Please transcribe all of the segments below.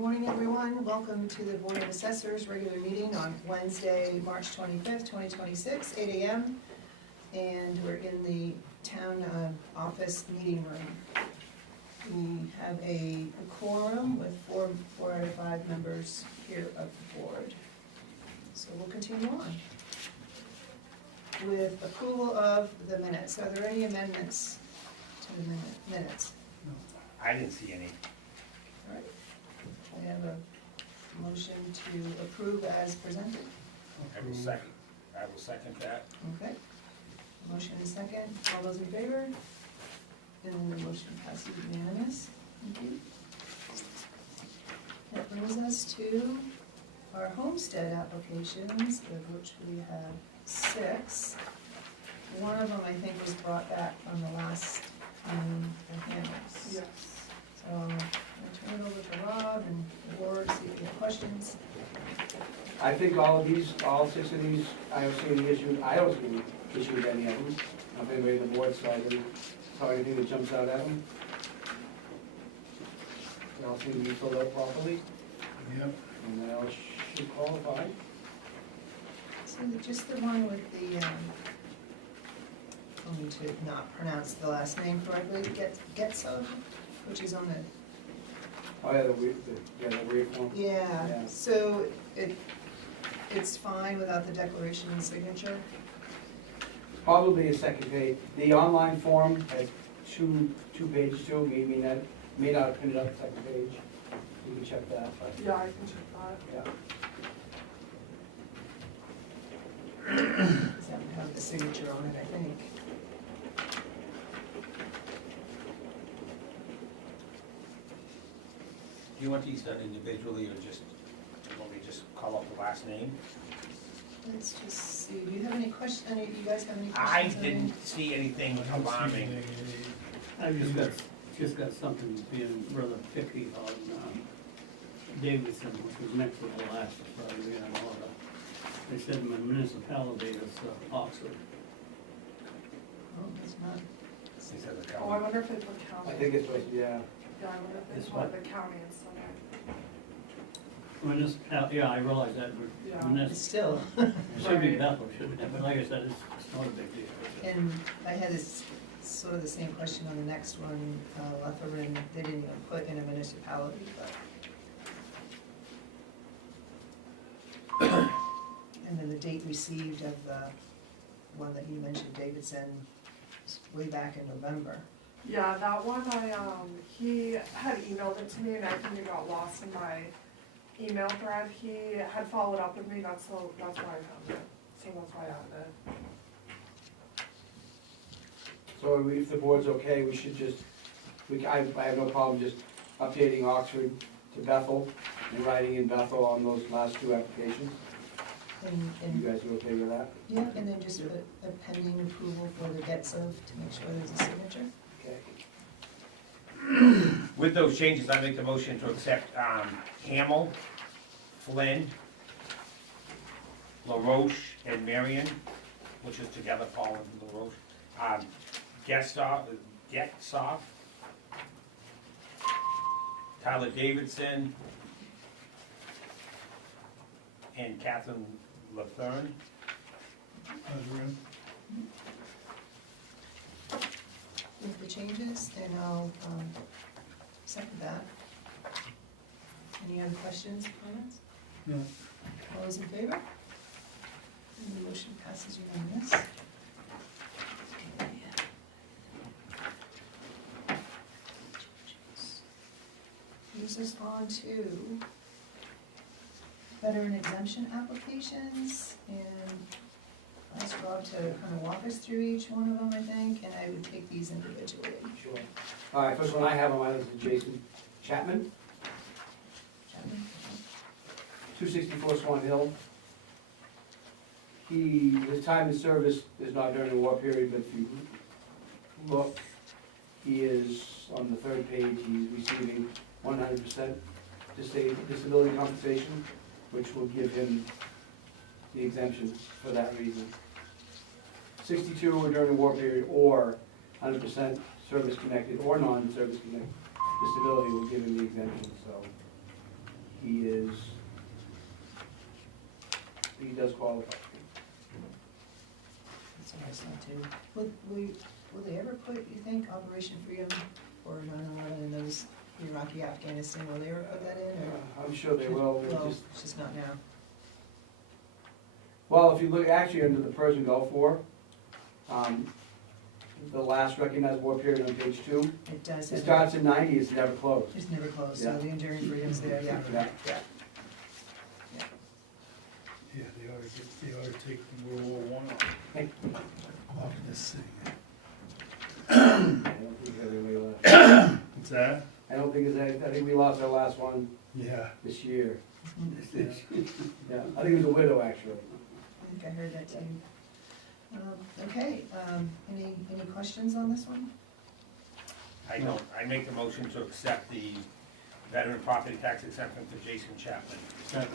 morning, everyone. Welcome to the Board of Assessors regular meeting on Wednesday, March 25th, 2026, 8 a.m. And we're in the town office meeting room. We have a quorum with four out of 5 members here of the board. So we'll continue on with approval of the minutes. Are there any amendments to the minutes? No, I didn't see any. All right. I have a motion to approve as presented. I will second that. Okay. Motion is second. All those in favor? And the motion passes unanimous. Thank you. That brings us to our homestead applications, of which we have 6. One of them, I think, was brought back from the last the Hamels. Yes. So I'm gonna turn it over to Rob and the board, see if you have questions. I think all 6 of these, I don't see any issues, I don't see any issue with any of them. If anybody on the board side saw anything that jumps out at them. They all seem to be filled out properly, Yep. and they all should qualify. So just the one with the, for me to not pronounce the last name correctly, Getso, which is on the, Oh, yeah, the weird form. yeah, Yeah. so it's fine without the declaration and signature? Probably a second page. The online form has two pages too, may not have printed out the second page. You can check that, but, Yeah, I can check that. yeah. Does that have the signature on it, I think? Do you want these done individually or just, want me to just call up the last name? Let's just see, do you have any questions, you guys have any I questions? on any? didn't see anything alarming. I've just got something being rather picky on Davidson, which was next to the last Friday in order. They said my municipality is Oxford. Oh, that's not, He said the Oh, I county. wonder if they put county. I think it's, yeah. Yeah, I wonder if It's they what? put the county instead Yeah, I realize that, Yeah. but it's still, it should be Right. Bethel, shouldn't it? But like I said, it's not a big deal. and I had this, sort of the same question on the next one, Lutheran, they didn't even put in a municipality, but. And then the date received of the one that you mentioned, Davidson, was way back in November. Yeah, that one he had emailed it to me and I think it got lost in my email thread. He had followed up with me, that's why I found it. So that's why I added it. So if the board's okay, we should just, I have no problem just updating Oxford to Bethel and writing in Bethel on those last 2 applications. You guys are okay with that? Yeah, and then just a pending approval for the Getso to make sure there's a signature. Okay. With those changes, I make the motion to accept Hamel, Flynn, LaRoche, and Marion, which is together, Paul and LaRoche. Getsoff, Tyler Davidson, and Catherine Latherne. With the changes, and I'll second that. Any other questions, comments? No. All those in favor? And the motion passes unanimous. Moves us on to veteran exemption applications, and I asked Rob to kind of walk us through each one of them, I think, and I would take these individually. Sure. All right, first one I have on my list is Jason Chapman, Chapman? 264 Swan Hill. His time in service is not during the war period, but if you look, he is, on the 3rd page, he's receiving 100% disability compensation, which will give him the exemption for that reason. 62 were during the war period, or 100% service-connected or non-service connected disability will give him the exemption, so he does qualify. That's what I saw too. Will they ever put, you think, Operation Freedom or 9/11 in those Iraqi, Afghanistan, will they ever put that in, or? I'm sure they will, Well, just, it's just not now. well, if you look actually under the Persian Gulf War, the last recognized war period on page 2, It does it have, starts in 90, it's never closed. it's never closed, so Yeah. the enduring freedom's there, yeah. Yeah. Yeah. Yeah, they ought to take World War I off this thing. I don't think anybody left. What's that? I don't think I think we lost our last one Yeah. this year. Yeah. Yeah, I think it was a widow, actually. I think I heard that too. Okay, any questions on this one? I don't, I make the motion to accept the veteran property tax exemption for Jason Chapman. Second.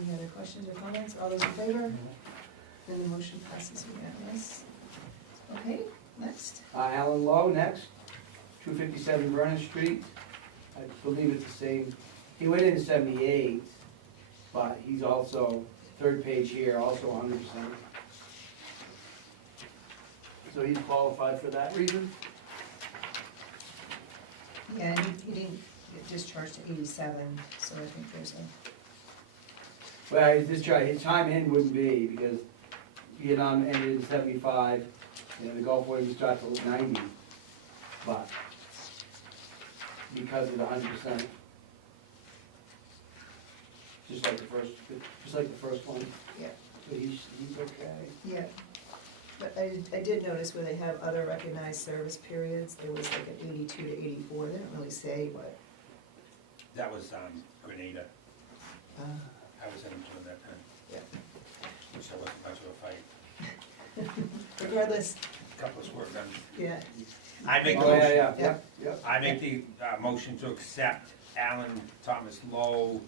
Any other questions or comments? All those in favor? Then the motion passes unanimous. Okay, next. Alan Lowe next, 257 Vernon Street. I believe it's the same, he went in 78, but he's also, third page here, also 100%. So he's qualified for that reason? Yeah, and he didn't get discharged to 87, so I think there's a, Well, his time in wouldn't be, because Vietnam ended in 75, and the Gulf War didn't start till 90, but because of the 100%. Just like the first one. yeah, So he's okay. yeah. But I did notice where they have other recognized service periods, there was like an 82 to 84, they didn't really say what. That was, Grenada. uh, I was in during that time, Yeah. which there wasn't much of a fight. Regardless, Couple of squirt guns. yeah, I make the Oh, motion, yeah. I make the, motion to accept Alan Thomas Lowe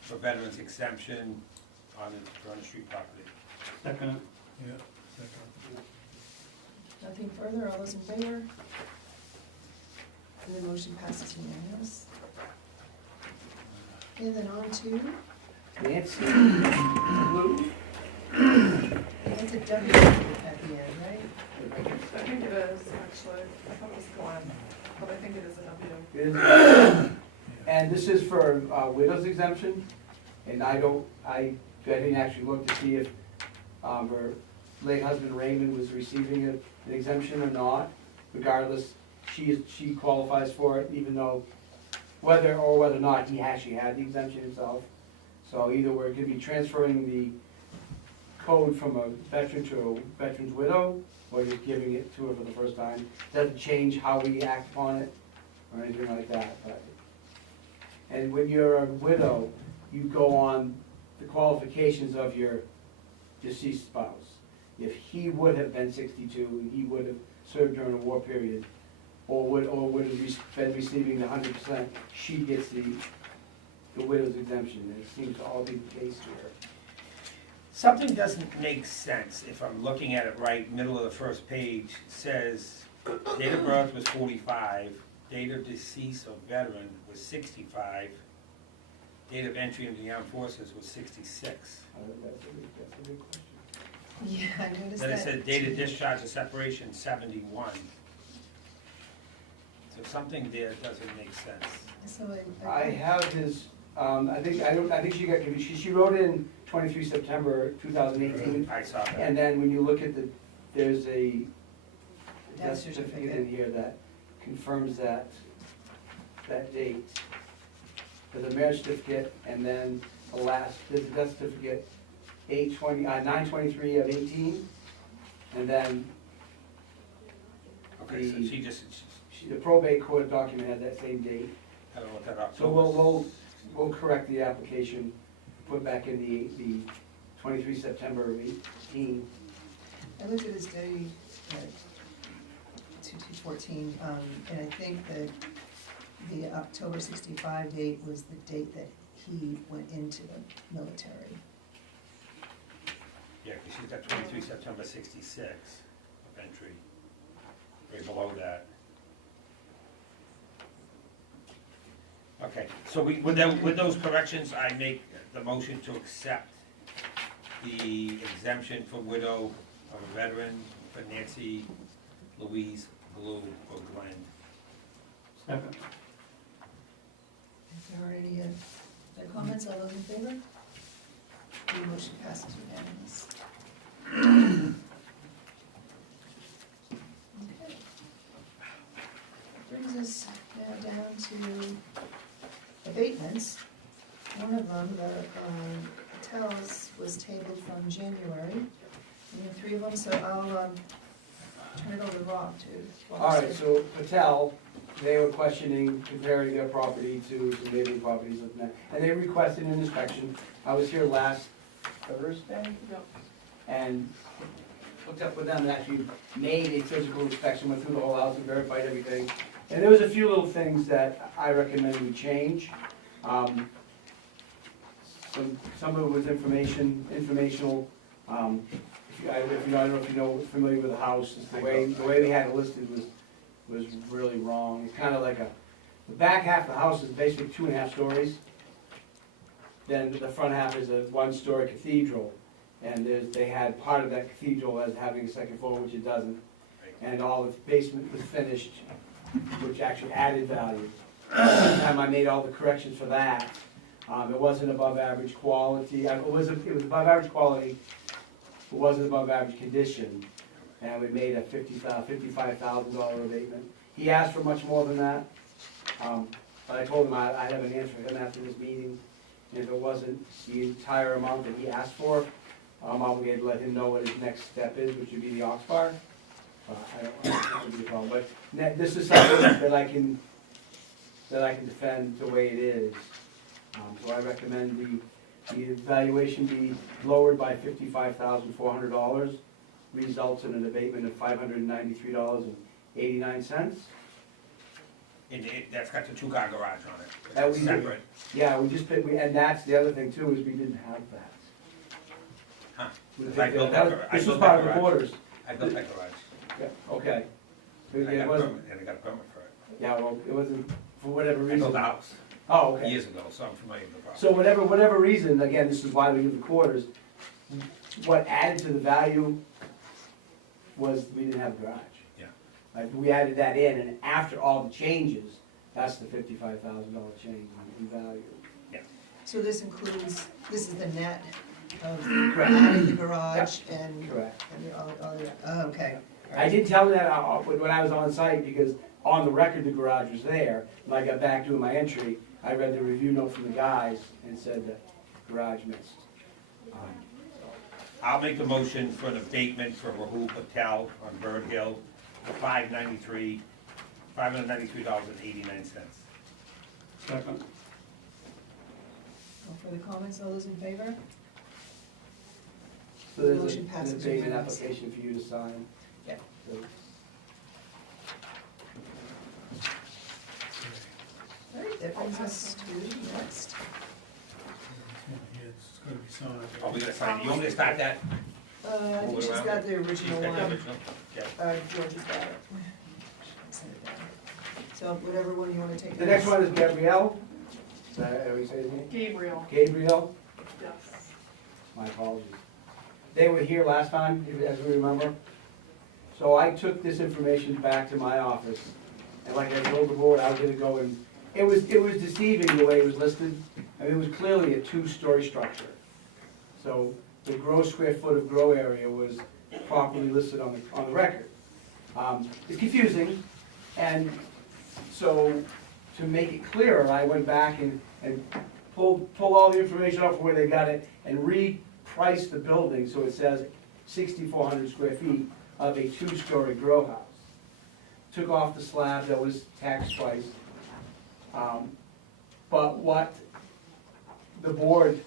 for veterans exemption on his Vernon Street property. Second. Yeah, second. nothing further, all those in favor? And the motion passes unanimous. And then on to, Nancy Blue. that's a W at the end, right? I think it is, actually. I thought it was Glenn, but I think it is a W. And this is for widow's exemption, and I didn't actually look to see if her late husband Raymond was receiving an exemption or not. Regardless, she qualifies for it, even though whether or not he actually had the exemption himself. So either we're gonna be transferring the code from a veteran to a veteran's widow, or just giving it to her for the first time. Doesn't change how we act upon it, or anything like that, but. And when you're a widow, you go on the qualifications of your deceased spouse. If he would have been 62, and he would have served during a war period, or would have been receiving the 100%, she gets the widow's exemption, and it seems to all be the case here. Something doesn't make sense if I'm looking at it right, middle of the first page, says date of birth was 45, date of decease of veteran was 65, date of entry into the armed forces was 66. That's a good question. Yeah, I noticed that. Then it said date of discharge or separation 71. So something there doesn't make sense. So I have his, I think she got confused. She wrote in 23 September 2018, I saw that. and then when you look at there's a Death death certificate in certificate. here that confirms that date. There's a marriage certificate, and then there's a death certificate 9/23 of 18, and then Okay, so she just, the probate court document had that same date. I don't know what that up. So we'll correct the application, put back in the 23 September of 18. I looked at his day, 2214, and I think that the October 65 date was the date that he went into the military. Yeah, because she's got 23 September 66 of entry, right below that. Okay, so with those corrections, I make the motion to accept the exemption for widow of a veteran for Nancy Louise Glue or Glenn. Second. If there are any other comments, all those in favor? The motion passes unanimous. Okay. Brings us now down to abatements. One of them, the Patel's, was tabled from January. We have three of them, so I'll turn it over to Rob to. All right, so Patel, they were questioning, comparing their property to some neighboring properties, and they requested an inspection. I was here last Thursday, and hooked up with them and actually made a physical inspection, went through the whole house and verified everything. And there was a few little things that I recommend we change. Some of it was informational. I don't know if you know, familiar with the house, the way they had it listed was really wrong. It's kind of like the back half of the house is basically 2.5 stories. Then the front half is a 1-story cathedral. And they had part of that cathedral as having a second floor, which it doesn't. And all the basement was finished, which actually added value. By the time I made all the corrections for that, it wasn't above average quality. It was above average quality. It wasn't above average condition. And we made a $55,000 abatement. He asked for much more than that. But I told him I'd have an answer for him after this meeting. And if it wasn't the entire amount that he asked for, I'm obligated to let him know what his next step is, which would be the ox bar. I don't think that would be a problem, but this is something that I can defend the way it is. So I recommend the evaluation be lowered by $55,400, results in an abatement of $593.89. And that's got the 2-car garage on it. That we- Separate. Yeah, we just paid, and that's the other thing too, is we didn't have that. Huh. We Because I didn't- built that that was- gar- I This was built part that of the garage. borders. I built that garage. Yeah, okay. And I It got a wasn't, permit, and I got a permit for it. yeah, well, it wasn't, for whatever I reason. built a house Oh, okay. years ago, so I'm familiar with the process. So whatever reason, again, this is why we do the quarters, what added to the value was we didn't have a garage. Yeah. We added that in, and after all the changes, that's the $55,000 change in value. So this is the net of Correct. adding the garage and Correct. the other, okay. I did tell them that when I was on site, because on the record, the garage was there. When I got back doing my entry, I read the review note from the guys and said that garage missed. I'll make the motion for an abatement for Rahul Patel on Bird Hill for $593.89. Second. No further comments, all those in favor? So there's Motion an passes abatement unanimously. application for you to sign. Yeah. So- All right, that brings us to next. Yeah, it's gonna be signed. Oh, we gotta sign, you want me to start that? I think she's around got it? the original She's got the one. original? Yeah. George has got it. Send it down. So whatever one you wanna take. The next one is Gabrielle. Did I already say his name? Gabriel, Gabrielle, yes. my apologies. They were here last time, as we remember. So I took this information back to my office, and like I told the board, I was gonna go and, it was deceiving the way it was listed. I mean, it was clearly a 2-story structure. So the gross square foot of grow area was properly listed on the record. It's confusing, and so to make it clearer, I went back and pulled all the information out from where they got it and repriced the building so it says 6,400 square feet of a 2-story grow house. Took off the slab that was tax price. But what the board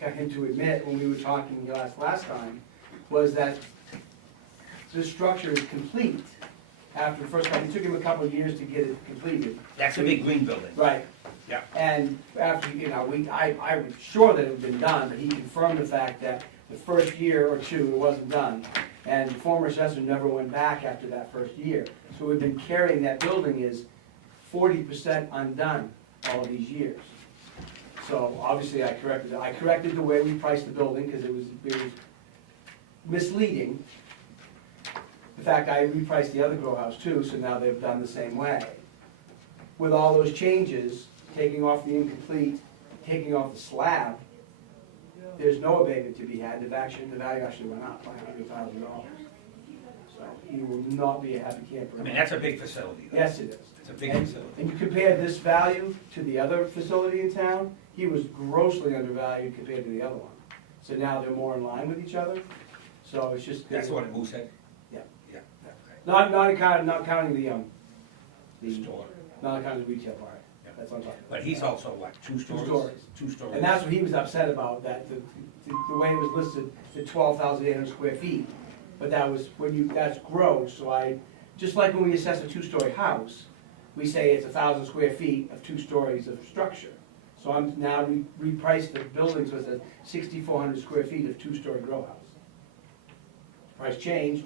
got him to admit when we were talking last time was that the structure is complete after the first time. It took him a couple of years to get it completed. That's a big green building. Right. Yeah. And after, I was sure that it had been done, but he confirmed the fact that the first year or two, it wasn't done. And the former assessor never went back after that first year. So we've been carrying that building is 40% undone. all of these years. So obviously I corrected the way we priced the building, because it was misleading. In fact, I repriced the other grow house too, so now they've done the same way. With all those changes, taking off the incomplete, taking off the slab, there's no abatement to be had. The value actually went up by $100,000. So he will not be a happy camper. I mean, that's a big facility, though. Yes, it is. It's a big And- facility. And you compare this value to the other facility in town, he was grossly undervalued compared to the other one. So now they're more in line with each other, so it's just. That's what Moosehead? Yeah. Yeah. Not counting the Store. not counting the retail part, Yeah. that's what I'm talking about. But he's also what, two stories? stories. 2 stories. And that's what he was upset about, that the way it was listed, the 12,800 square feet. But that was, that's gross, so just like when we assess a 2-story house, we say it's 1,000 square feet of 2 stories of structure. So I'm now repriced the building, so it says 6,400 square feet of 2-story grow house. Price changed,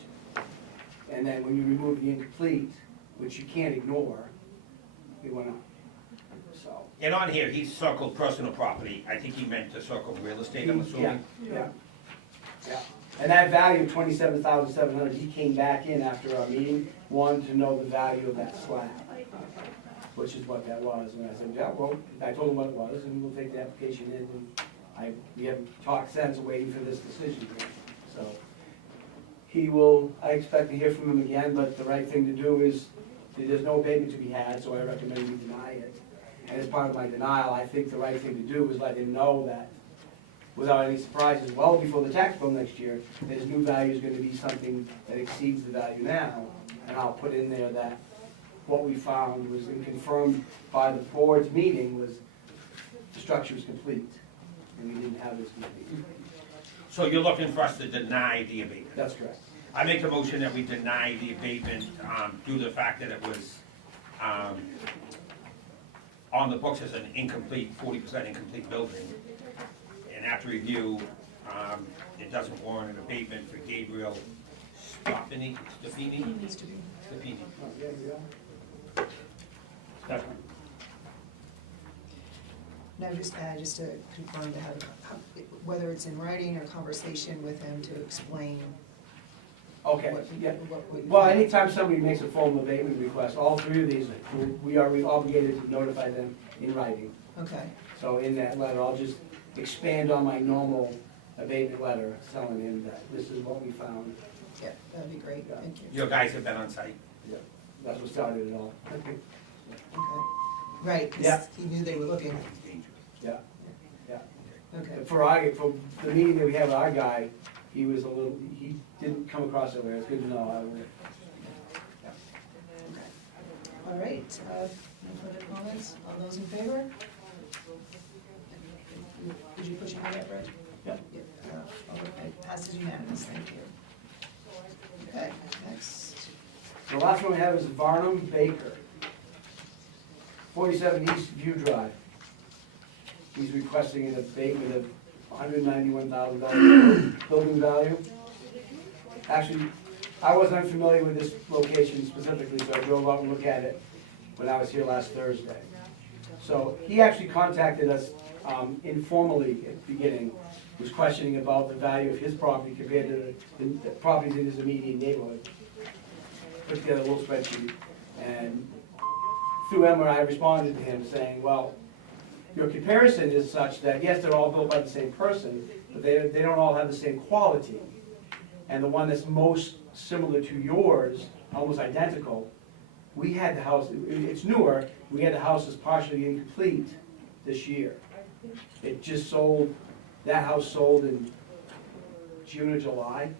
and then when you remove the incomplete, which you can't ignore, it went up, so. And on here, he circled personal property. I think he meant to circle real estate, I'm assuming. Yeah. And that value of 27,700, he came back in after our meeting, wanted to know the value of that slab, which is what that was. And I said, yeah, well, I told him what it was, and we'll take the application in, and we haven't talked since, waiting for this decision. So, I expect to hear from him again, but the right thing to do is, there's no abatement to be had, so I recommend we deny it. And as part of my denial, I think the right thing to do is let him know that, without any surprises, well before the tax bill next year, that his new value is gonna be something that exceeds the value now. And I'll put in there that what we found was, and confirmed by the board's meeting, was the structure was complete, and we didn't have this complete. So you're looking for us to deny the abatement? That's correct. I make a motion that we deny the abatement due to the fact that it was on the books as an incomplete, 40% incomplete building. And after review, it doesn't warrant an abatement for Gabriel Stefani? Needs to be. Stefani. Oh, yeah, yeah. Second. Now, just to confirm, to have, whether it's in writing or conversation with him to explain Okay, what. yeah. what. Well, anytime somebody makes a formal abatement request, all 3 of these, we are obligated to notify them in writing. Okay, So in that letter, I'll just expand on my normal abatement letter, telling him that this is what we found. yeah, that'd be great, thank you. Your guys have been on site? Yeah, that's what started it all. Okay, right, Yeah. because he knew they were looking, It's dangerous. Yeah, yeah. okay. For the meeting that we had with our guy, he didn't come across it where it's good to know. All right, no further comments, all those in favor? Did you push your hand up, Brett? Yep. It passes unanimous, thank you. Okay, next. The last one we have is Varnum Baker, 47 East View Drive. He's requesting an abatement of $191,000 building value. Actually, I wasn't unfamiliar with this location specifically, so I drove out and looked at it when I was here last Thursday. So he actually contacted us informally at the beginning, was questioning about the value of his property compared to the properties in his immediate neighborhood. Put together a little spreadsheet, and through Emma, I responded to him saying, well, your comparison is such that, yes, they're all built by the same person, but they don't all have the same quality. And the one that's most similar to yours, almost identical, we had the house, it's newer, we had the house that's partially incomplete this year. It just sold, that house sold in June or July,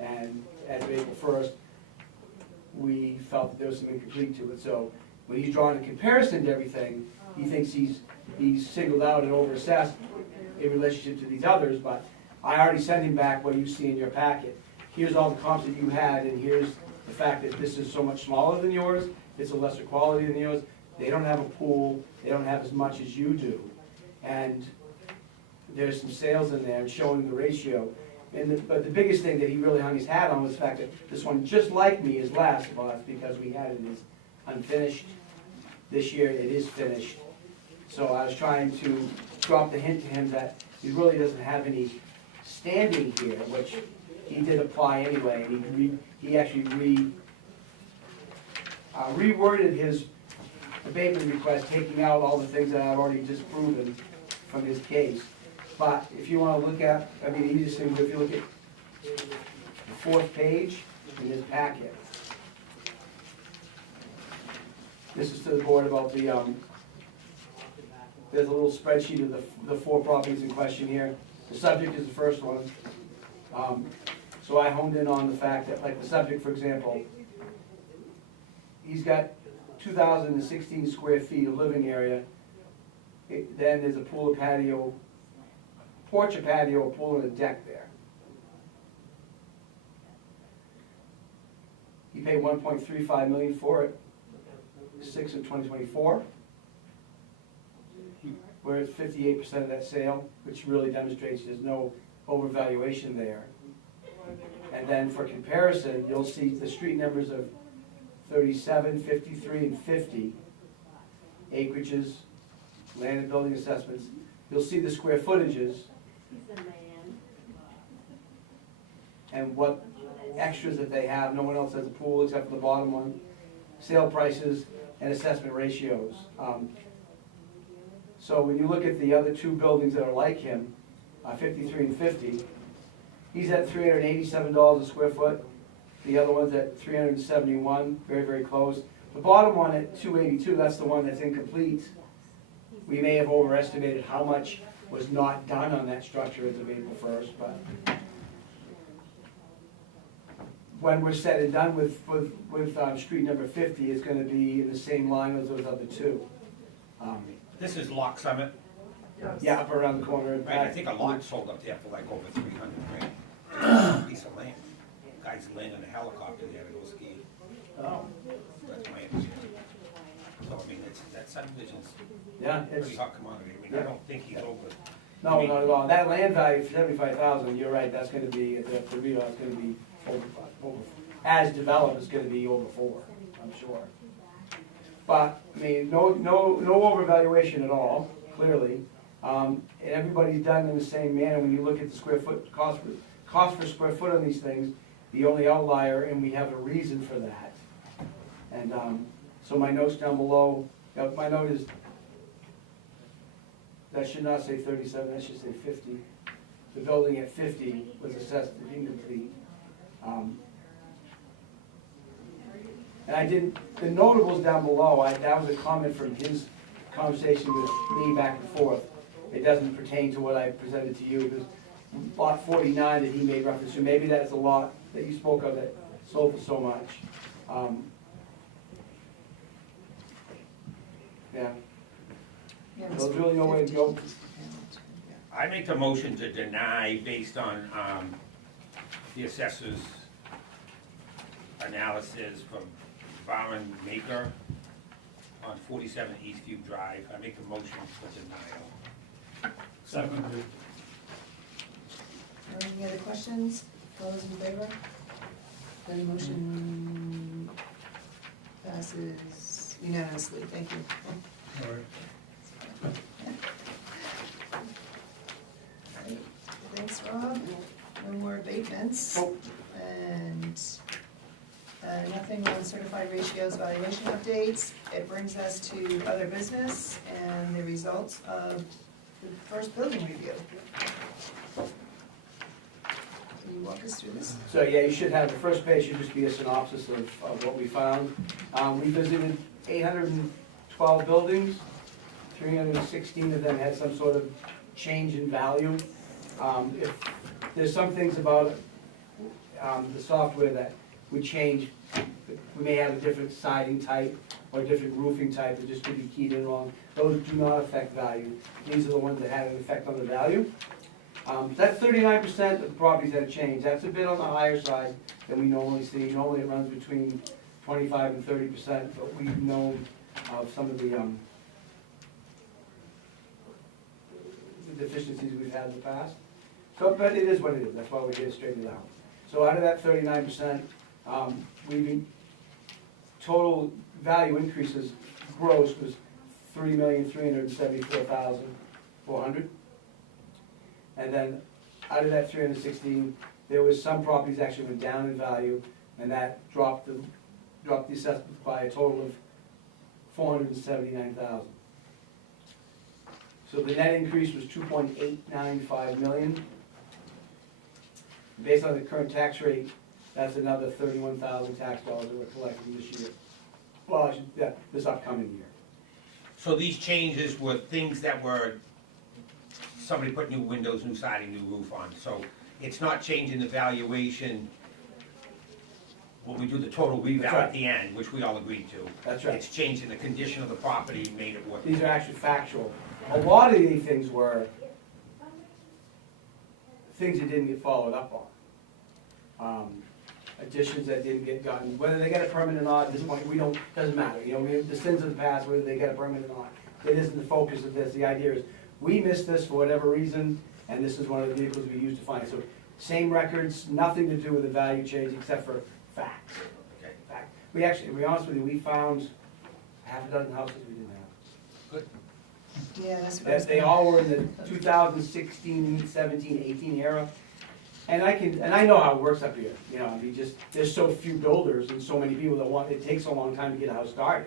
and as of April 1st, we felt that there was some incomplete to it. So when he's drawing a comparison to everything, he thinks he's singled out and overassessed in relationship to these others, but I already sent him back what you see in your packet. Here's all the comps that you had, and here's the fact that this is so much smaller than yours, it's a lesser quality than yours. They don't have a pool, they don't have as much as you do. And there's some sales in there showing the ratio. But the biggest thing that he really hung his hat on was the fact that this one, just like me, is last. Well, that's because we had it as unfinished. This year it is finished, So I was trying to drop the hint to him that he really doesn't have any standing here, which he did apply anyway, and he actually reworded his abatement request, taking out all the things that I've already disproven from his case. But if you wanna look at, I mean, the easiest thing, if you look at the fourth page in his packet. This is to the board about the, there's a little spreadsheet of the 4 properties in question here. The subject is the first one. So I honed in on the fact that, like the subject, for example, he's got 2,016 square feet of living area. Then there's a pool, a patio, porch, a patio, a pool, and a deck there. He paid $1.35 million for it, 6 of 2024. We're at 58% of that sale, which really demonstrates there's no overvaluation there. And then for comparison, you'll see the street numbers of 37, 53, and 50, acreages, land and building assessments. You'll see the square footages and what extras that they have. No one else has a pool except for the bottom one. Sale prices and assessment ratios. So when you look at the other 2 buildings that are like him, 53 and 50, he's at $387 a square foot. The other one's at $371, very, very close. The bottom one at $282, that's the one that's incomplete. We may have overestimated how much was not done on that structure as of April 1st, but when we're said and done with street number 50, it's gonna be in the same line as those other 2. This is Lock Summit, Yes. Yeah, up around the corner. In right? I fact, think a lot sold up there for like over 300 grand. Piece of land. Guy's landing a helicopter there to go ski. Oh, That's my understanding. So I mean, that subdivision's yeah, it's, pretty hot commodity. I mean, I don't think he's over. no, not at all. That land value, 75,000, you're right, that's gonna be, the real, it's gonna be over, as developed, it's gonna be over 4, I'm sure. But, I mean, no overvaluation at all, clearly. And everybody's done in the same manner. When you look at the square foot, cost per square foot on these things, the only outlier, and we have a reason for that. And so my notes down below, my note is, that should not say 37, that should say 50. The building at 50 was assessed as incomplete. And I didn't, the notables down below, that was a comment from his conversation with me back and forth. It doesn't pertain to what I presented to you, because lot 49 that he made reference to, maybe that's a lot that you spoke of that sold for so much. Yeah, Yeah, there's really no way to go. I make the motion to deny based on the assessor's analysis from Varun Maker on 47 Eastview Drive. I make the motion for denial. Seconded. Any other questions? All those in favor? Then the motion passes unanimously. Thank you. All right. Alright, thanks, Rob. No more abatements. Oh. And nothing on certified ratios valuation updates. It brings us to other business and the results of the first building review. Can you walk us through this? So yeah, you should have, the first page should just be a synopsis of what we found. We visited 812 buildings, 316 of them had some sort of change in value. If there's some things about the software that would change, we may have a different siding type or a different roofing type that just could be keyed in wrong. Those do not affect value. These are the ones that had an effect on the value. That's 39% of the properties that have changed. That's a bit on the higher side than we normally see. Normally it runs between 25 and 30%, but we've known of some of the deficiencies we've had in the past. So, but it is what it is. That's why we're here to straighten it out. So out of that 39%, total value increases gross was $3,374,400. And then out of that 316, there was some properties actually went down in value, and that dropped the assessment by a total of $479,000. So the net increase was $2.895 million. Based on the current tax rate, that's another 31,000 tax dollars that we're collecting this year. Well, this upcoming year. So these changes were things that were, somebody put new windows, new siding, new roof on, so it's not changing the valuation when we do the total reval That's right. at the end, which we all agreed to. That's right. It's changing the condition of the property, made it work. These are actually factual. A lot of these things were things that didn't get followed up on. Additions that didn't get gotten, whether they get a permit or not, at this point, doesn't matter. You know, we have the sins of the past, whether they get a permit or not. It isn't the focus of this. The idea is, we missed this for whatever reason, and this is one of the vehicles we use to find it. So, same records, nothing to do with the value change except for facts. Okay. Fact. We actually, to be honest with you, we found half a dozen houses we didn't have. Yeah, that's what I was That they gonna. all were in the 2016, 17, 18 era. And I know how it works up here, you know, I mean, there's so few builders and so many people that want, it takes a long time to get a house started.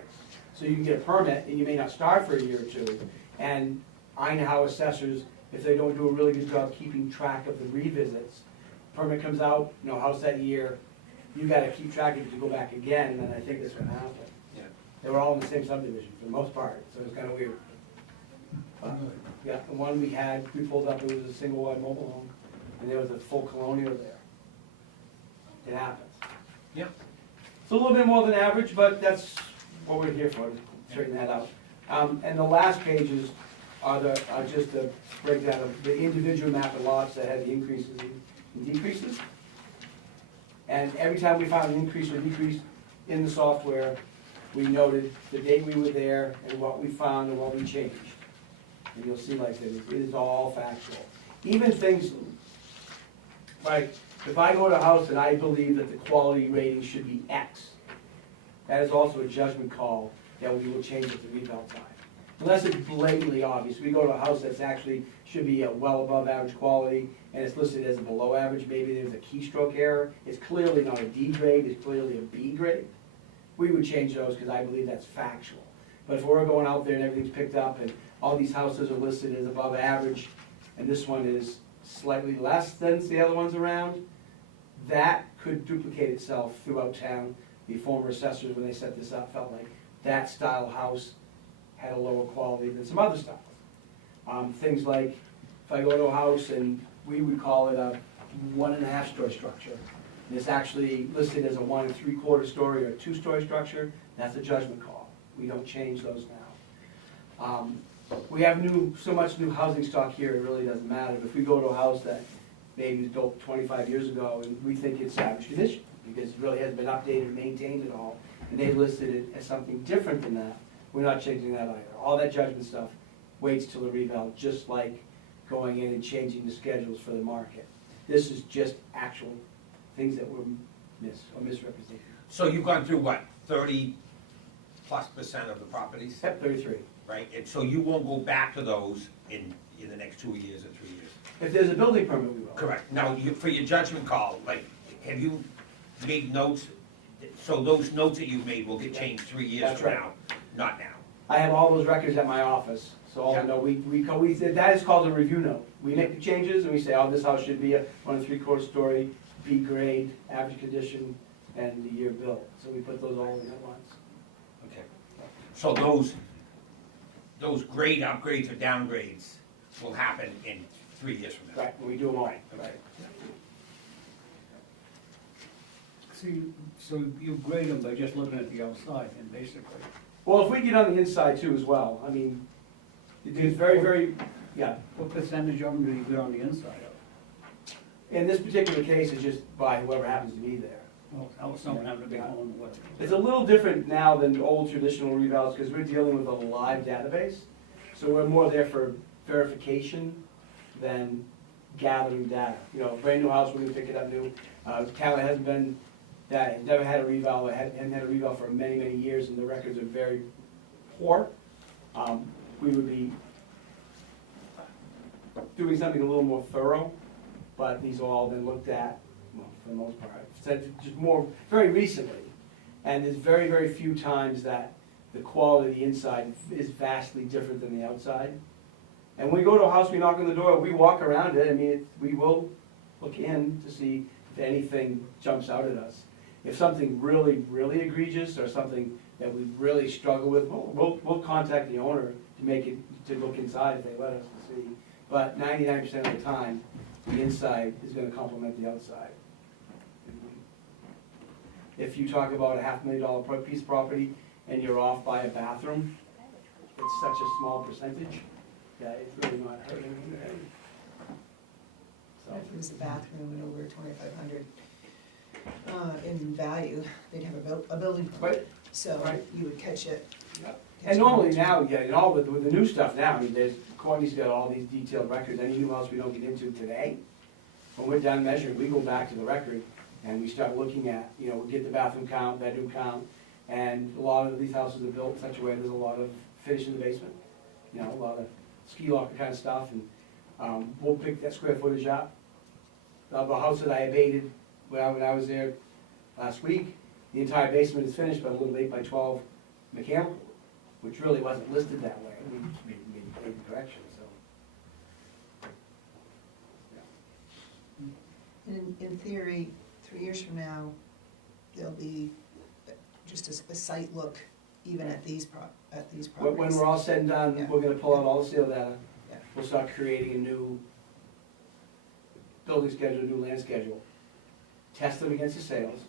So you can get a permit and you may not start for a year or two. And I know how assessors, if they don't do a really good job keeping track of the revisits, permit comes out, you know, house that year, you gotta keep track of it to go back again, and I think that's gonna happen. Yeah. They were all in the same subdivision for the most part, so it's kinda weird. Yeah, the one we pulled up, it was a single wide mobile home, and there was a full colonial there. It happens. Yeah. It's a little bit more than average, but that's what we're here for, to straighten that out. And the last pages are just a breakdown of the individual map of lots that had the increases and decreases. And every time we found an increase or decrease in the software, we noted the date we were there and what we found and what we changed. And you'll see, like I said, it is all factual. Even things, like, if I go to a house and I believe that the quality rating should be X, that is also a judgment call that we will change at the revale time. Unless it's blatantly obvious. We go to a house that's actually should be a well above average quality, and it's listed as a below average, maybe there's a keystroke error. It's clearly not a D grade, it's clearly a B grade. We would change those because I believe that's factual. But if we're going out there and everything's picked up and all these houses are listed as above average, and this one is slightly less than the other ones around, that could duplicate itself throughout town. The former assessors, when they set this up, felt like that style house had a lower quality than some other styles. Things like, if I go to a house and we would call it a 1.5 story structure, and it's actually listed as a 1 3/4 story or 2 story structure, that's a judgment call. We don't change those now. We have so much new housing stock here, it really doesn't matter. If we go to a house that maybe was built 25 years ago and we think it's average condition, because it really hasn't been updated or maintained at all, and they've listed it as something different than that, we're not changing that either. All that judgment stuff waits till the revale, just like going in and changing the schedules for the market. This is just actual things that were misrepresented. So you've gone through what, 30+% of the properties? Yep, 33. Right, and so you won't go back to those in the next 2 years or 3 years? If there's a building permit, we will. Correct. Now, for your judgment call, like, have you made notes? So those notes that you've made will get changed 3 years That's from right. now, not now? I have all those records at my office, so all Yeah. I know, that is called a review note. We make the changes and we say, oh, this house should be a 1 3/4 story, B grade, average condition, and the year built. So we put those all in at once. Okay. So those grade upgrades or downgrades will happen in 3 years from now? Right, we do them all. Right, okay. See, so you grade them by just looking at the outside, and basically. Well, if we get on the inside too as well, I mean, it's very, very, yeah. What percentage of them do you get on the inside of? In this particular case, it's just by whoever happens to be there. Well, how someone having a big home, what? It's a little different now than old traditional revals because we're dealing with a live database. So we're more there for verification than gathering data. You know, a brand new house, we're gonna pick it up new. Town hasn't been, that never had a reval, hadn't had a reval for many, many years, and the records are very poor. We would be doing something a little more thorough, but these have all been looked at, well, for the most part, said just more, very recently. And there's very, very few times that the quality of the inside is vastly different than the outside. And when we go to a house, we knock on the door, we walk around it, I mean, we will look in to see if anything jumps out at us. If something really, really egregious or something that we really struggle with, we'll contact the owner to make it, to look inside if they let us to see. But 99% of the time, the inside is gonna complement the outside. If you talk about a $500,000 piece of property and you're off by a bathroom, it's such a small percentage that it's really not hurting anything. So, If it was a bathroom and over 2,500 in value, they'd have a building permit, Right. so Right. you would catch it. and normally now, yeah, and all with the new stuff now, I mean, Courtney's got all these detailed records, any new house we don't get into today, when we're done measuring, we go back to the record and we start looking at, we get the bathroom count, bedroom count, and a lot of these houses are built in such a way, there's a lot of finish in the basement, a lot of ski locker kind of stuff, and we'll pick that square footage up. The house that I abated when I was there last week, the entire basement is finished, but a little 8 by 12 mechanical, which really wasn't listed that way. We made the correction, so. In theory, 3 years from now, there'll be just a site look even at these properties. When we're all said and done, Yeah. we're gonna pull out all the sale data. Yeah. We'll start creating a new building schedule, a new land schedule. Test them against the sales.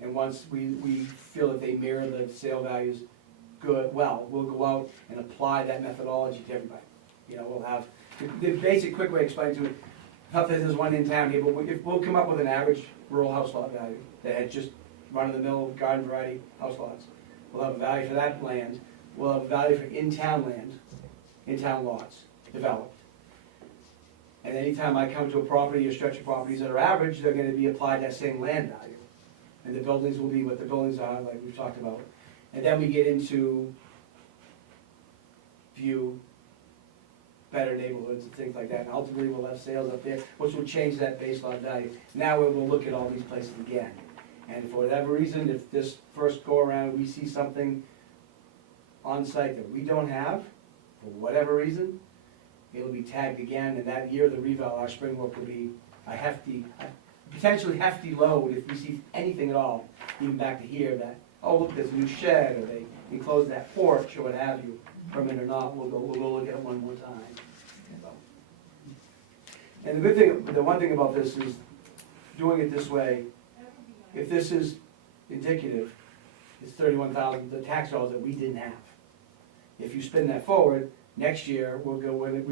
And once we feel that they mirror the sale values we'll go out and apply that methodology to everybody. We'll have, the basic quick way to explain to it, not that there's one in town here, but we'll come up with an average rural house lot value that had just run-of-the-mill garden variety house lots. We'll have a value for that land. We'll have a value for in-town land, in-town lots developed. And anytime I come to a property or stretch of properties that are average, they're gonna be applied that same land value. And the buildings will be what the buildings are, like we've talked about. And then we get into view better neighborhoods and things like that. And ultimately, we'll have sales up there, which will change that baseline value. Now we'll look at all these places again. And for whatever reason, if this first go around, we see something on site that we don't have, for whatever reason, it'll be tagged again, and that year, the reval, our spring work will be a hefty, potentially hefty load if we see anything at all, even back to here, that, oh, look, there's a new shed, or they enclose that porch, or what have you, permit or not, we'll look at it one more time. And the good thing, the one thing about this is, doing it this way, if this is indicative, it's 31,000, the tax dollars that we didn't have. If you spin that forward, next year, we'll go, when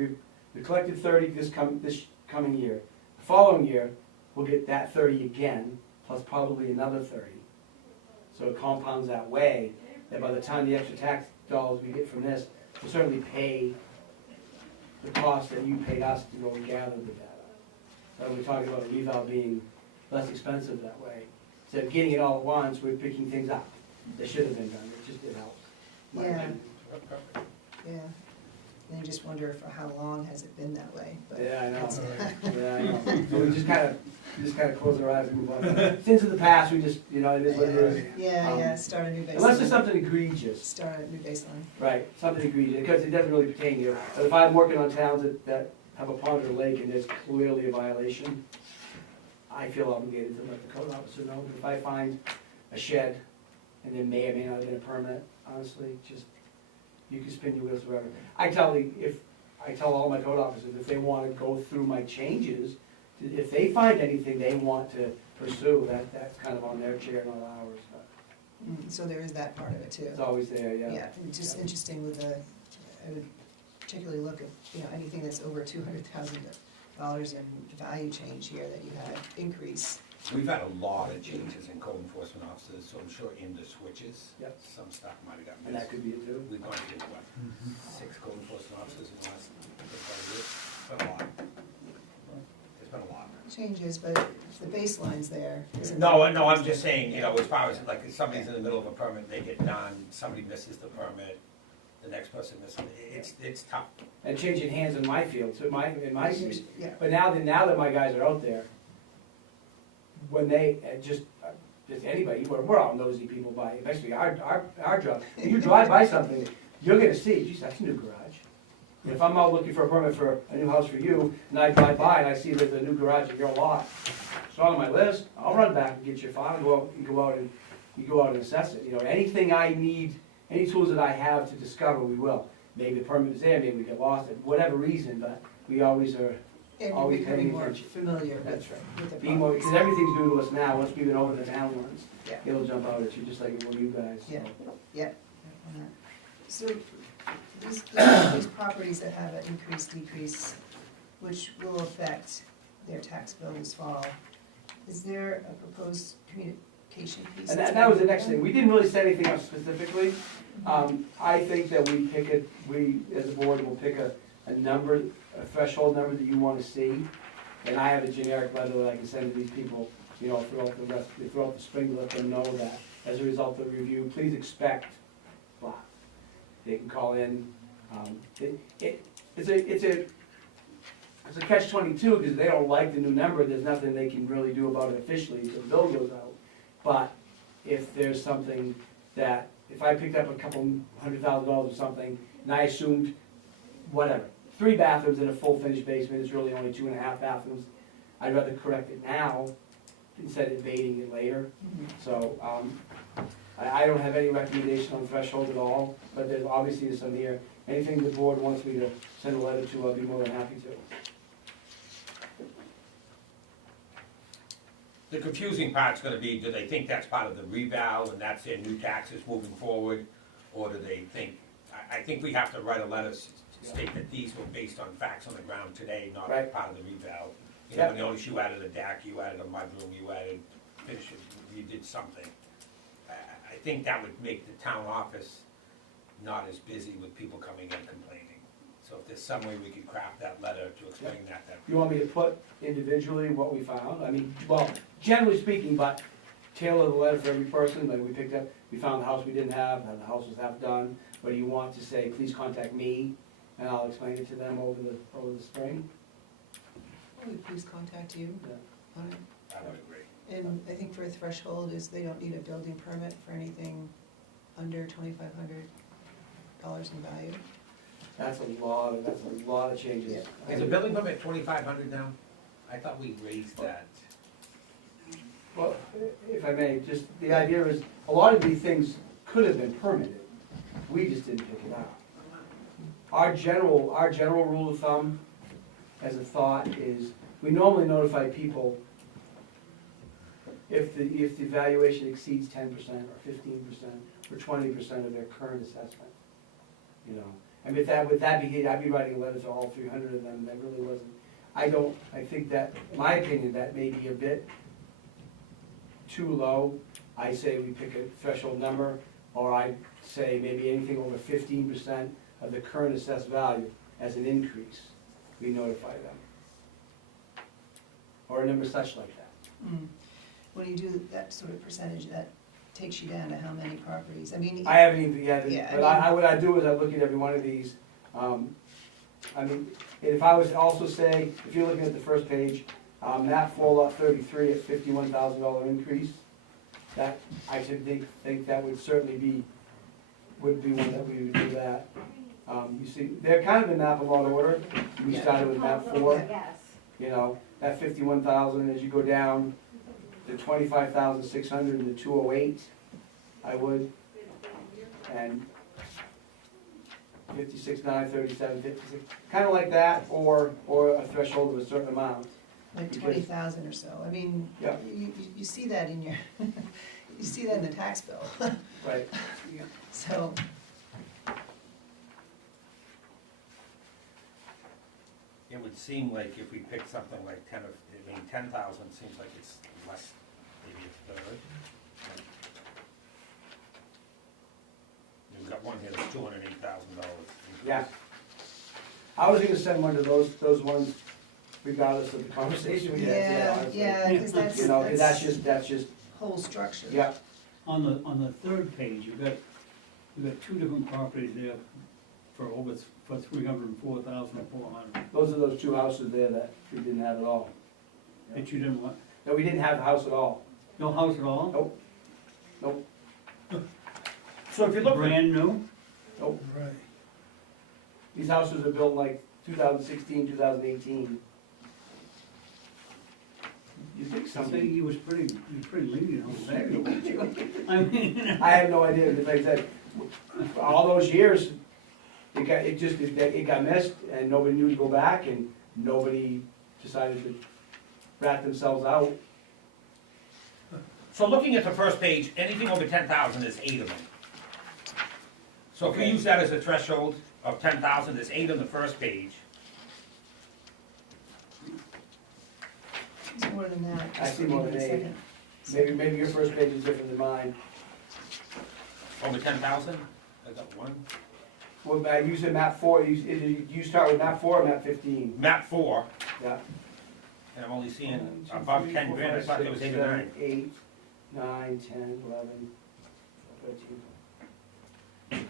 we collected 30 this coming year. The following year, we'll get that 30 again, plus probably another 30. So it compounds that way, that by the time the extra tax dollars we get from this, we'll certainly pay the cost that you paid us to go and gather the data. So we're talking about a reval being less expensive that way. Instead of getting it all at once, we're picking things up that should have been done, it just didn't help. My Yeah. opinion. Yeah, and you just wonder for how long has it been that way, but. Yeah, I know. that's- Yeah, I know. So we just kind of close our eyes and move on. Sins of the past, we just, it is what it is. Yeah, start a new baseline. Unless there's something egregious, Start a new baseline. right, something egregious, because it doesn't really pertain to you. But if I'm working on towns that have a pond or lake and there's clearly a violation, I feel obligated to let the code officer know. But if I find a shed and there may or may not have been a permit, honestly, just, you can spin your wheels forever. I tell all my code officers, if they want to go through my changes, if they find anything they want to pursue, that's kind of on their chair, not ours. But So there is that part of it too. it's always there, yeah. Yeah, and just interesting with I would particularly look at, anything that's over $200,000 in value change here that you had increase. We've had a lot of changes in code enforcement officers, so I'm sure in the switches, Yep. some stuff might have gotten And that missed. could be it too. We've gone through, what, 6 code enforcement officers in the last 5 years? It's been a lot. It's been a lot. Changes, but if the baseline's there. isn't No, it? I'm just saying, as far as, like, if somebody's in the middle of a permit, they get done, somebody misses the permit, the next person misses, it's tough. And changing hands in my field, in my seat. Yeah, But now that my guys are out there, when they, just anybody, we're all nosy people by, especially our job. When you drive by something, you're gonna see, geez, that's a new garage. If I'm out looking for a permit for a new house for you, and I drive by and I see there's a new garage in your lot, it's on my list, I'll run back and get your file and go out and assess it. You know, anything I need, any tools that I have to discover, we will. Maybe the permit is there, maybe we get lost, for whatever reason, but we always are, and you're always becoming paying more attention. familiar with, That's right. with the Being more, properties. because everything's new to us now, once we've been over the town ones, Yeah. it'll jump out at you, just like it will you guys. so. Yeah. Yeah. on that. So these properties that have an increase, decrease, which will affect their tax bill this fall, is there a proposed communication piece? And that was the next thing, we didn't really set anything up specifically. I think that we as a board will pick a number, a threshold number that you wanna see. And I have a generic letter that I can send to these people, you know, throughout the spring, to let them know that as a result of the review, please expect blah. They can call in, it's a catch-22, because they don't like the new number, there's nothing they can really do about it officially until the bill goes out. But if there's something that, if I picked up a couple $100,000 or something, and I assumed, whatever, 3 bathrooms and a full finished basement, it's really only 2.5 bathrooms, I'd rather correct it now instead of debating it later. Mhm. So, I don't have any recommendation on threshold at all, but there's obviously some here. Anything the board wants me to send a letter to, I'll be more than happy to. The confusing part's gonna be, do they think that's part of the reval and that's their new taxes moving forward? Or do they think, I think we have to write a letter to state that these were based on facts on the ground today, not Right. part of the reval. You Yeah. know, notice you added a deck, you added a mudroom, you added finishes, you did something. I think that would make the town office not as busy with people coming in complaining. So if there's some way we could craft that letter to explain that, You want me to put individually what we found? I mean, well, generally speaking, but tailor the letter for every person, like we picked up, we found the house we didn't have, and the house was half done. Or do you want to say, please contact me, and I'll explain it to them over the spring? Will we please contact you Yeah. on it? I would agree. And I think for a threshold is they don't need a building permit for anything under $2,500 in value. That's a lot of changes. Is a building permit 2,500 now? I thought we raised that. Well, if I may, just, the idea is, a lot of these things could have been permitted, we just didn't pick it up. Our general rule of thumb, as a thought, is we normally notify people if the valuation exceeds 10% or 15% or 20% of their current assessment, you know. And with that being, I'd be writing a letter to all 300 of them, that really wasn't, I think that, in my opinion, that may be a bit too low. I say we pick a threshold number, or I say maybe anything over 15% of the current assessed value as an increase, we notify them. Or a number such like that. When you do that sort of percentage, that takes you down to how many properties? I mean. I haven't even, Yeah, but what I do is I look at every one of these. I mean, if I was to also say, if you're looking at the first page, map 4 lot 33 at $51,000 increase, that, I should think that would certainly would be one that we would do that. You see, they're kind of in map a lot order. We Yeah. started with map 4, Yes. you know, that 51,000, as you go down, the 25,600 and the 208, I would, and 56,900, 37, 56, kind of like that, or a threshold of a certain amount. Like Because- 20,000 or so. I mean, Yeah. you see that in your, you see that in the tax bill. Right. So, It would seem like if we pick something like 10,000 seems like it's less, maybe a third. We've got one here that's $208,000. Yeah. I was gonna send one to those ones, regardless of the conversation we had today, yeah, honestly. yeah, because You know, 'cause that's just, whole structure. yeah, On the third page, you've got two different properties there, for 304,400. Those are those two houses there that we didn't have at all. That you didn't want, No, we didn't have the house at all. no house at all? Nope. Nope, So if you look, Brand new? nope. Right. These houses are built like 2016, 2018. You think I say somebody, he was pretty lenient on that, weren't you? I mean. I have no idea, because like I said, for all those years, it got missed, and nobody knew to go back, and nobody decided to rat themselves out. so looking at the first page, anything over 10,000 is 8 of them. So if we Okay. use that as a threshold of 10,000, there's 8 on the first page. It's more than that. I just see give more it a than eight. second. Maybe your first page is different than mine. Over 10,000, I got one. Well, you said map 4, you start with map 4 or map 15? Map 4, Yeah. and I'm only seeing 1, 2, above 3, 10 4, grand, I 5, thought there was 6, 8 or 9. 7, 8, 9, 10, 11, 13.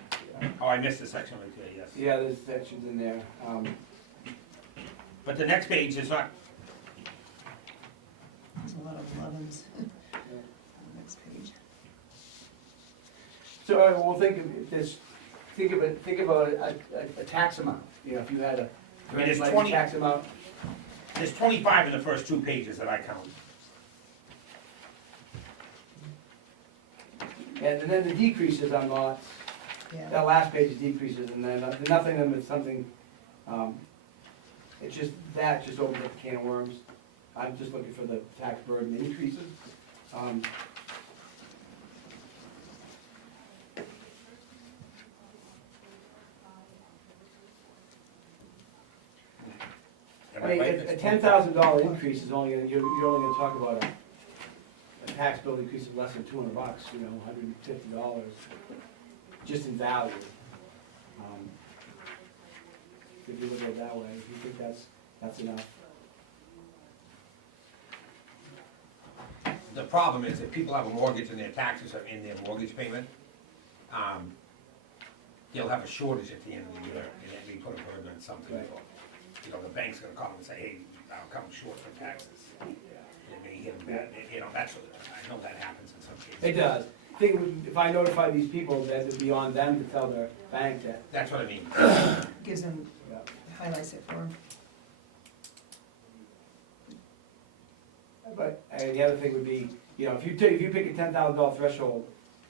Oh, I missed a section right there, yes. Yeah, there's sections in there. But the next page is not, There's a lot of 11s on the next page. So we'll think of this, think of a tax amount, you know, if you had a, I mean, there's like a 20 tax amount. there's 25 in the first 2 pages that I count. And then the decreases are not, Yeah, that last page is decreases, and then nothing of them is something, it's just, that just opens up a can of worms. I'm just looking for the tax burden increases. Am I mean, right? a $10,000 increase is only, you're only gonna talk about a tax bill increase of less than $200, you know, $150, just in value. If you look at it that way, if you think that's enough. The problem is if people have a mortgage and their taxes are in their mortgage payment, they'll have a shortage at the end of the year, and then we put a burden on something. Right. You know, the bank's gonna call and say, hey, I'll come short for taxes. And they hit them bad, you know, that's what, I know that happens in some cases. It does. If I notify these people, that it'd be on them to tell their bank that, That's what I mean. gives them, yeah. highlights it for them. But, the other thing would be, you know, if you pick a $10,000 threshold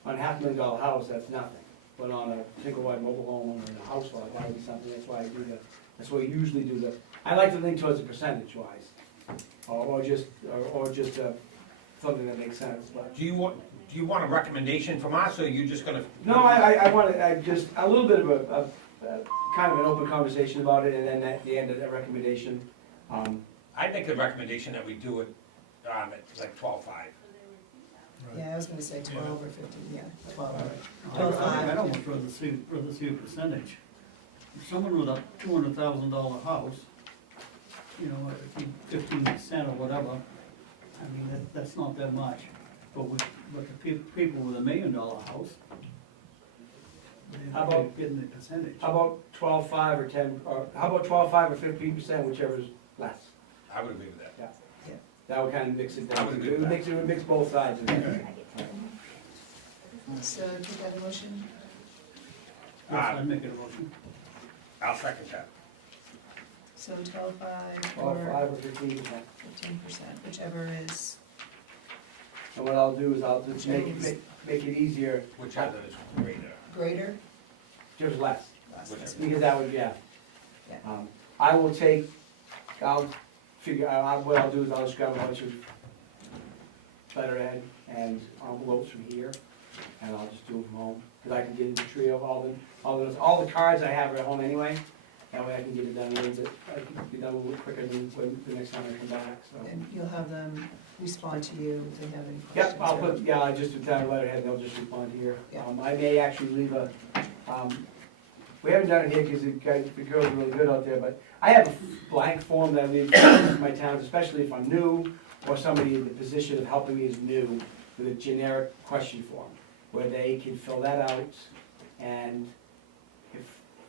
on a $500,000 house, that's nothing. But on a single-wide mobile home or a house lot, that would be something, that's why I do that's why we usually do I like to lean towards a percentage-wise. Or just something that makes sense, but. Do you want a recommendation from us, or are you just gonna? No, I want just a little bit of a kind of an open conversation about it, and then at the end of that recommendation, I'd make the recommendation that we do it, at like 12.5. Yeah, I was gonna say 12 or 15, yeah, 12. I'd almost rather see a percentage. If someone with a $200,000 house, you know, 15% or whatever, I mean, that's not that much. But the people with $1 million house, How they're about- getting the percentage. how about 12.5 or 10, or how about 12.5 or 15%, whichever's less. I would agree with that. That would kind of mix it I down. would agree It with would that. mix both sides of it. So, take that motion? Yes, I'd make it a motion. I'll second that. So 12.5 Or or 5 or 15%. 15%, whichever is, And what I'll do is I'll just make it easier, Whichever is greater. greater, just less. less. Because that would, yeah. Yeah. I will take, I'll figure out, what I'll do is I'll just grab a bunch of letterhead and envelopes from here, and I'll just do them from home. Because I can get the trio of all the cards I have at home anyway. That way I can get it done a little bit, I can get done a little quicker than the next time I come back, so. And you'll have them respond to you if they have any questions. Yep, I'll or- put, yeah, I just put down a letterhead, they'll just respond here. Yeah. I may actually leave we haven't done it here because the girls are really good out there, but I have a blank form that I leave in my towns, especially if I'm new, or somebody in the position of helping me is new, with a generic question form, where they can fill that out, and if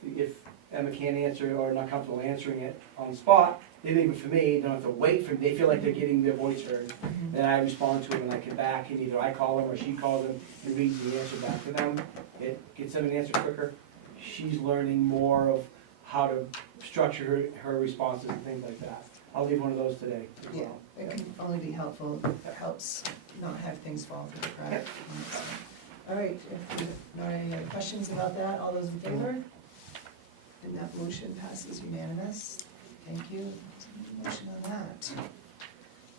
if Emma can't answer or not comfortable answering it on the spot, they leave it for me, they don't have to wait for, they feel like they're getting their voice heard. Then I respond to them and I come back and either I call them or she calls them and reads the answer back to them. It gets them an answer quicker. She's learning more of how to structure her responses and things like that. I'll leave one of those today as Yeah, well. it can only be helpful, it helps not have things fall through the crack. All right, if there are not any other questions about that, all those in favor? And that motion passes unanimous. Thank you. Motion on that.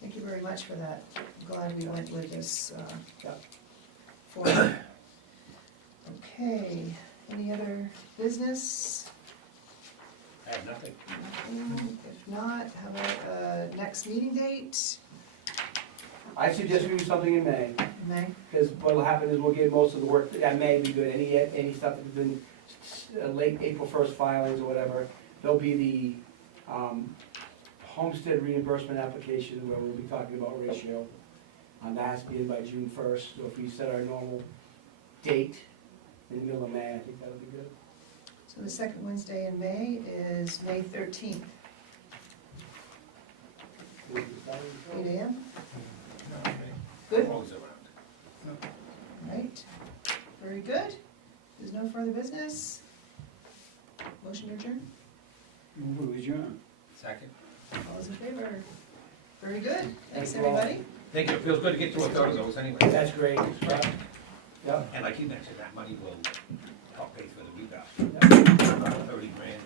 Thank you very much for that. I'm glad we went with this form. Okay, any other business? I have nothing. Nothing? If not, how about next meeting date? I suggest we do something in May, May? because what'll happen is we'll get most of the work, that May be good, any stuff that's been late April 1st filings or whatever, there'll be the homestead reimbursement application where we'll be talking about ratio. That has to be in by June 1st, so if we set our normal date in the middle of May, I think that'll be good. So the second Wednesday in May is May 13th, 8 AM, good, Always around. right? Very good. There's no further business. Motion to adjourn, Move to adjourn. Second. all those in favor? Very good, thanks Thank you all. everybody. Thank you, it feels good to get to a third of those anyway. That's great. Yeah. And like you mentioned, that money will help pay for the rebound. Yeah. About 30 grand